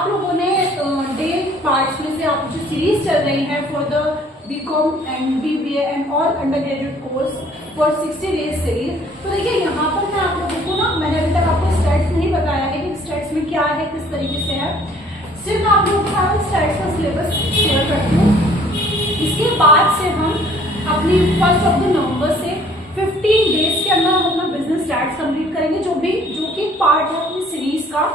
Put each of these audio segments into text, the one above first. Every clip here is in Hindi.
आप लोगों ने डे पार्ट्स में से आप जो सीरीज चल रही है for the BCom and BBA and all undergraduate course for 60 days series, तो देखिए यहाँ पर मैं आप लोगों को ना, मैंने अभी तक आपको स्टैट्स नहीं बताया है कि स्टैट्स में क्या है, किस तरीके से है। सिर्फ आप लोगों के साथ स्टैट्स का सिलेबस शेयर करती हूँ। इसके बाद से हम अपनी 1 नवंबर से 15 डेज के अंदर हम अपना बिजनेस स्टैट्स कंप्लीट करेंगे, जो कि पार्ट है अपनी सीरीज का।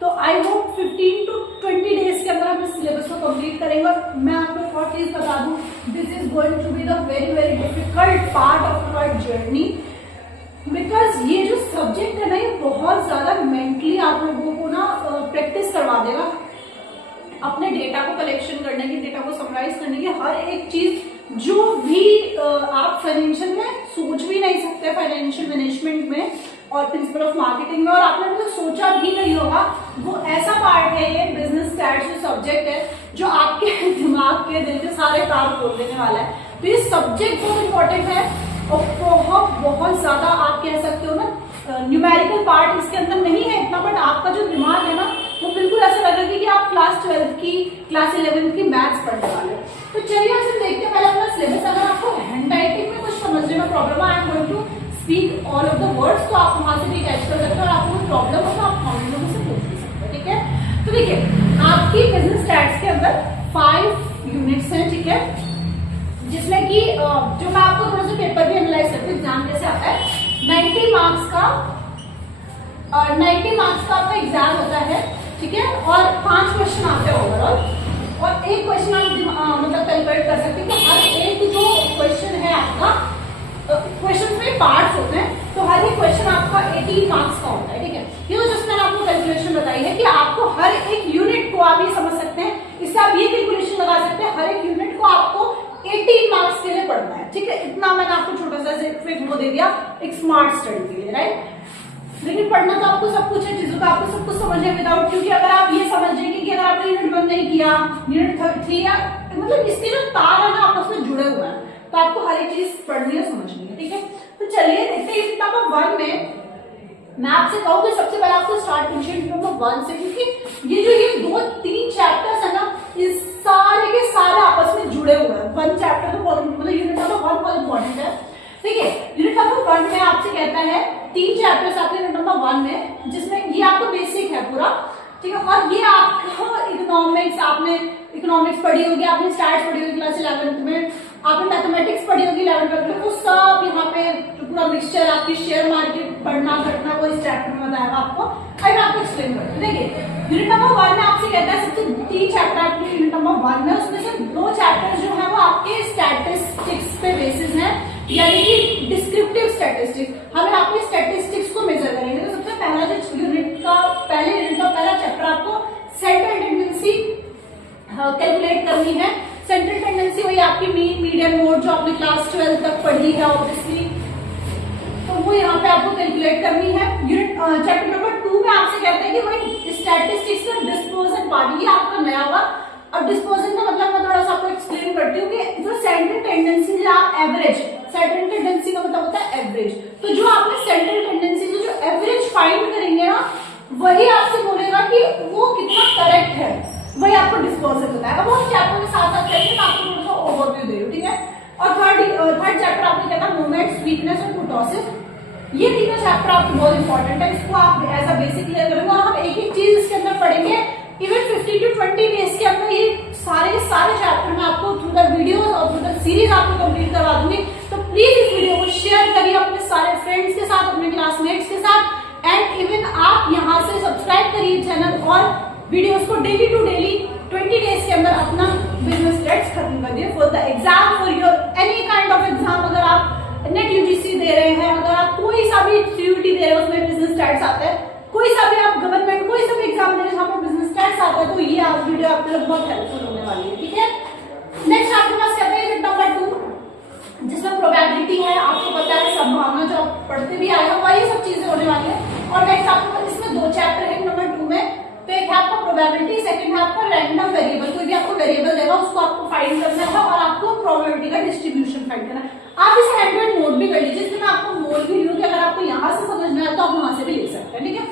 तो आई होप 15 to 20 डेज के अंदर हम इस सिलेबस को कंप्लीट करेंगे। और मैं आपको एक और चीज बता दूं, this is going to be the very very difficult part of our journey, because ये जो सब्जेक्ट है ना, ये बहुत ज्यादा मेंटली आप लोगों को ना प्रैक्टिस करवा देगा अपने डेटा को कलेक्शन करने की, डेटा को समराइज करने की। हर एक चीज जो भी आप फाइनेंशियल में सोच भी नहीं सकते, फाइनेंशियल मैनेजमेंट में और प्रिंसिपल ऑफ मार्केटिंग में, और आपने तो सोचा भी नहीं होगा, वो ऐसा पार्ट है ये बिजनेस स्टैट्स जो सब्जेक्ट है, जो आपके दिमाग के दिल के सारे तार खोल देने वाला है। तो ये सब्जेक्ट बहुत इंपॉर्टेंट है और बहुत ज्यादा आप कह सकते हो ना, न्यूमेरिकल पार्ट इसके अंदर नहीं है इतना, बट आपका जो दिमाग है ना, वो बिल्कुल ऐसा लगेगा कि आप क्लास 12 की, क्लास 11 की मैथ्स पढ़ने वाले हो। तो चलिए ऐसे देखते हैं पहले अपना सिलेबस। अगर आपको हैंड राइटिंग में कुछ समझने में प्रॉब्लम है, I am going to speak all of the words, तो आप वहां से भी कैच कर सकते हो, और आपको कोई प्रॉब्लम हो तो आप कमेंट में मुझसे पूछ भी सकते हो, ठीक है। तो देखिए, आपकी बिजनेस स्टैट्स के अंदर 5 यूनिट्स हैं, ठीक है, जिसमें कि जो मैं आपको थोड़ा सा पेपर भी एनालाइज करती हूँ, एग्जाम कैसे आता है। 90 मार्क्स का आपका एग्जाम होता है, ठीक है, और 5 क्वेश्चन आते हैं ओवरऑल, और एक क्वेश्चन आप मतलब कैलकुलेट कर सकते हैं कि हर एक जो क्वेश्चन है आपका, क्वेश्चन में पार्ट्स होते हैं, तो हर एक क्वेश्चन आपका 18 मार्क्स का होता है, ठीक है। ये तो जस्ट मैंने आपको कैलकुलेशन बताई है कि आपको हर एक यूनिट को आप ये समझ सकते हैं, इससे आप ये कैलकुलेशन लगा सकते हैं, हर एक यूनिट को आपको 18 मार्क्स के लिए पढ़ना है, ठीक है। इतना मैंने आपको छोटा सा वो दे दिया एक स्मार्ट स्टडी के लिए, राइट। लेकिन पढ़ना तो आपको सब कुछ है, चीजों का आपको सब कुछ समझने विदाउट, क्योंकि अगर आप ये समझेंगे कि अगर आपने यूनिट 1 नहीं किया, यूनिट 3 या मतलब इसके जो तार है ना आपस में जुड़े हुए हैं, तो आपको हर एक चीज पढ़नी है, समझनी है, ठीक है। तो चलिए देखते हैं यूनिट नंबर 1 में मैं आपसे कहूँ कि सबसे पहले आपको स्टार्ट कीजिए यूनिट नंबर 1 से, क्योंकि ये जो ये 2-3 चैप्टर्स है ना, इस सारे के सारे आपस में जुड़े हुए हैं। 1 चैप्टर तो मतलब यूनिट नंबर 1 बहुत इंपॉर्टेंट है, ठीक है। यूनिट नंबर 1 में आपसे कहता है 3 चैप्टर्स आते हैं यूनिट नंबर 1 में, जिसमें ये आपको बेसिक है पूरा, ठीक है, और ये आपको इकोनॉमिक्स, आपने इकोनॉमिक्स पढ़ी होगी, आपने स्टैट्स पढ़ी होगी क्लास 11th में, आपने मैथमेटिक्स पढ़ी होगी 11th में, तो सब यहाँ पे पूरा मिक्सचर, आपकी शेयर मार्केट पढ़ना घटना को इस चैप्टर में बताएगा आपको। मैं आपको एक्सप्लेन करती हूँ। देखिए यूनिट नंबर 1 में आपसे कहता है सबसे 3 चैप्टर आपके यूनिट नंबर 1 में, उसमें से 2 चैप्टर जो है वो आपके स्टैटिस्टिक्स पे बेसिस है, यानी कि डिस्क्रिप्टिव स्टैटिस्टिक्स। हमें आपके स्टैटिस्टिक्स को मेजर करेंगे। तो सबसे पहला जो यूनिट का पहला चैप्टर आपको सेंट्रल टेंडेंसी कैलकुलेट करनी है। सेंट्रल टेंडेंसी वही आपकी मीन, मीडियन, मोड जो आपने क्लास 12 तक पढ़ी है ऑब्वियसली, तो वो यहाँ पे आपको कैलकुलेट करनी है। यूनिट चैप्टर नंबर 2 में आपसे कहते हैं कि वही स्टैटिस्टिक्स का डिस्पोजन पार्ट, ये आपका नया होगा। अब डिस्पोजन का मतलब मैं थोड़ा सा आपको एक्सप्लेन करती हूँ कि जो सेंट्रल टेंडेंसी या एवरेज, सेंट्रल टेंडेंसी का मतलब होता है एवरेज, तो जो आपने सेंट्रल टेंडेंसी जो एवरेज फाइंड करेंगे ना, वही आपसे बोलेगा कि वो कितना करेक्ट है, वही आपको डिस्पोजल बताएगा। वो चैप्टर के साथ साथ चलिए मैं आपको थोड़ा सा ओवरव्यू दे रही हूँ, ठीक है। और थर्ड चैप्टर आपने कहता है मोमेंट्स, वीकनेस और कुर्टोसिस। ये तीनों चैप्टर आपको बहुत इंपॉर्टेंट है, इसको आप एज अ बेसिक क्लियर करेंगे, और हम एक एक चीज इसके अंदर पढ़ेंगे। इवन 50 to 20 डेज के अंदर ये सारे चैप्टर में आपको थ्रू द वीडियो और थ्रू द सीरीज आपको कंप्लीट करवा दूंगी। तो प्लीज इस वीडियो को शेयर करिए अपने सारे फ्रेंड्स के साथ, अपने क्लासमेट्स के साथ, एंड इवन आप यहाँ से सब्सक्राइब करिए चैनल, और वीडियोस को डेली टू डेली 20 डेज के अंदर अपना बिजनेस स्टैट्स खत्म कर दिए for the exam, for your any kind of exam. अगर आप नेट यूजीसी दे रहे हैं, अगर आप कोई सा भी सीयूटी दे रहे हैं उसमें बिजनेस स्टैट्स आता है, कोई सा भी आप गवर्नमेंट कोई सा भी एग्जाम दे रहे हैं जहाँ पर बिजनेस स्टैट्स आता है, तो ये आप वीडियो आपके लिए बहुत हेल्पफुल होने वाली है, ठीक है। नेक्स्ट आपके पास कहते हैं यूनिट नंबर 2, जिसमें प्रोबेबिलिटी है। आपको पता है संभावना, जो आप पढ़ते भी आए हो, वही सब चीजें होने वाली है। और नेक्स्ट आपको इसमें 2 चैप्टर है नंबर 2 में, तो एक है आपका प्रोबेबिलिटी, सेकंड है आपका रैंडम वेरिएबल। कोई भी आपको वेरिएबल देगा उसको आपको फाइंड करना है, और आपको प्रोबेबिलिटी का डिस्ट्रीब्यूशन फाइंड करना है। आप इसे हैंड टू हैंड नोट भी कर लीजिए, इसलिए मैं आपको बोल भी रही हूँ कि अगर आपको यहाँ से समझना है तो आप वहां से भी लिख सकते हैं, ठीक है।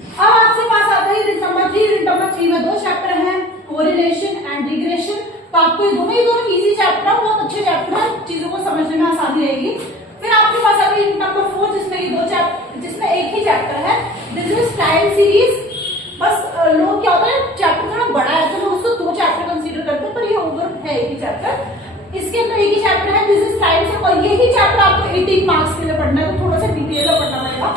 अब आपसे पास आता है यूनिट नंबर 3। यूनिट नंबर 3 में 2 चैप्टर हैं, कोरिलेशन एंड रिग्रेशन। तो आपको ये दोनों इजी चैप्टर है, बहुत अच्छे चैप्टर है, चीजों को समझने में आसानी रहेगी। फिर आपके पास अभी नंबर 4 जिसमें ये 2 चैप्टर, जिसमें एक ही चैप्टर है, बिजनेस टाइम सीरीज। बस लोग क्या होता है, चैप्टर थोड़ा बड़ा है तो लोग उसको 2 चैप्टर कंसीडर करते हैं, पर ये ओवर है एक ही चैप्टर। इसके अंदर एक ही चैप्टर है बिजनेस टाइम, और यही चैप्टर आपको 18 मार्क्स के लिए पढ़ना है, तो थोड़ा सा डिटेल में पढ़ना पड़ेगा।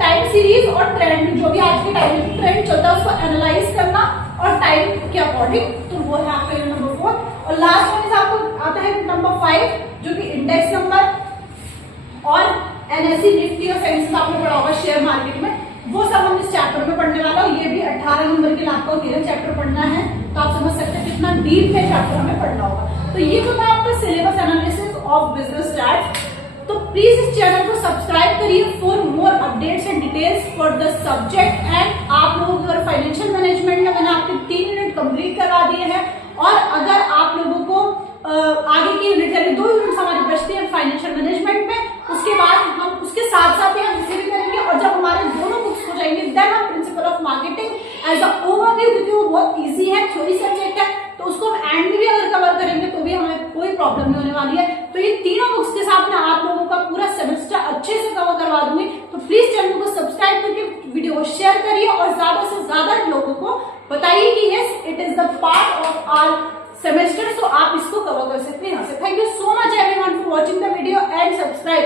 टाइम सीरीज और ट्रेंड, जो भी आज के टाइम में ट्रेंड चलता है उसको एनालाइज करना और टाइम के अकॉर्डिंग, तो वो है आपका नंबर 4। और लास्ट में आपको आता है नंबर 5, जो कि इंडेक्स नंबर और एनएससी, निफ्टी और सेंसेक्स आपने पढ़ा होगा शेयर मार्केट में, वो सब हम इस चैप्टर में पढ़ने वाला हूँ। ये भी 18 नंबर के लिए आपको अकेले चैप्टर पढ़ना है, तो आप समझ सकते हैं कितना डीप है चैप्टर हमें पढ़ना होगा। तो ये तो था आपका syllabus analysis of business stats. तो प्लीज इस चैनल को सब्सक्राइब करिए for more updates and details for the subject. And आप लोगों को फाइनेंशियल मैनेजमेंट में मैंने आपके 3 यूनिट कंप्लीट करवा दिए हैं, और अगर आप लोगों को आगे की यूनिट यानी 2 यूनिट हमारी बचती है फाइनेंशियल मैनेजमेंट में, उसके बाद हम उसके साथ साथ ही हम इसे भी करेंगे। और जब हमारे दोनों बुक्स हो जाएंगे देन हम principle of marketing as a overview, क्योंकि वो बहुत इजी है, थ्योरी सब्जेक्ट है, तो उसको हम एंड में भी अगर कवर करेंगे तो भी हमें कोई प्रॉब्लम नहीं होने वाली है। तो ये तीनों बुक्स के साथ मैं आप लोगों का पूरा सेमेस्टर अच्छे से कवर करवा दूंगी। तो प्लीज चैनल को सब्सक्राइब करके वीडियो को शेयर करिए और ज्यादा से ज्यादा लोगों को बताइए कि yes it is the part of our semester, तो आप इसको कवर कर सकते हैं यहाँ से। Thank you so much everyone for watching the video and subscribe.